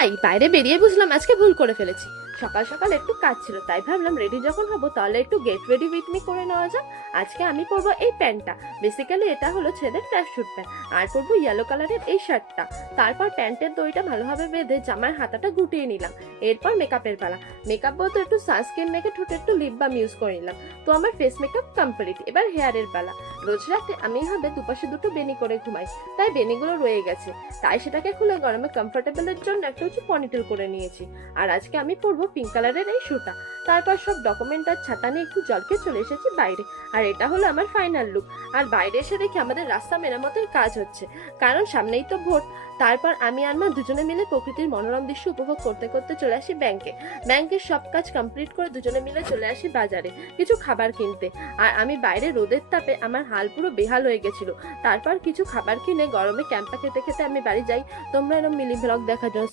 তাই বাইরে বেরিয়ে বুঝলাম আজকে ভুল করে ফেলেছি। সকাল সকাল একটু কাজ ছিল, তাই ভাবলাম রেডি যখন হবো তাহলে একটু গেট রেডি উইথ মি করে নেওয়া যাক। আজকে আমি পরবো এই প্যান্টটা, বেসিক্যালি এটা হলো ছেলেদের ট্র্যাক স্যুট প্যান্ট, আর পরবো ইয়েলো কালারের এই শার্টটা। তারপর প্যান্টের দড়িটা ভালোভাবে বেঁধে জামার হাতাটা গুটিয়ে নিলাম। এরপর মেকআপের পালা। মেকআপ বলতে একটু সানস্ক্রিন মেখে ঠোঁটে একটু লিপ বাম ইউজ করে নিলাম। তো আমার ফেস মেকআপ কমপ্লিট। এবার হেয়ারের পালা। রোজ রাতে আমি হবে দুপাশে দুটো বেনি করে ঘুমাই, তাই বেনিগুলো রয়ে গেছে, তাই সেটাকে খুলে গরমে কমফোর্টেবলের জন্য একটা হচ্ছে পনিটেল করে নিয়েছি। আর আজকে আমি পরবো পিঙ্ক কালারের এই শুটা। তারপর সব ডকুমেন্ট আর ছাতা নিয়ে একটু জলকে চলে এসেছি বাইরে। আর এটা হলো আমার ফাইনাল লুক। আর বাইরে এসে দেখি আমাদের রাস্তা মেরামতের কাজ হচ্ছে, কারণ সামনেই তো ভোট। তারপর আমি আর মা দুজনে মিলে প্রকৃতির মনোরম দৃশ্য উপভোগ করতে করতে চলে আসি ব্যাংকে। ব্যাংকের সব কাজ কমপ্লিট করে দুজনে মিলে চলে আসি বাজারে কিছু খাবার কিনতে। আর আমি বাইরে রোদের তাপে আমার হাল পুরো বেহাল হয়ে গেছিল। তারপর কিছু খাবার কিনে গরমে ক্যাম্পা খেতে খেতে আমি বাড়ি যাই। তোমরা এরকম মিলি ভ্লগ দেখার জন্য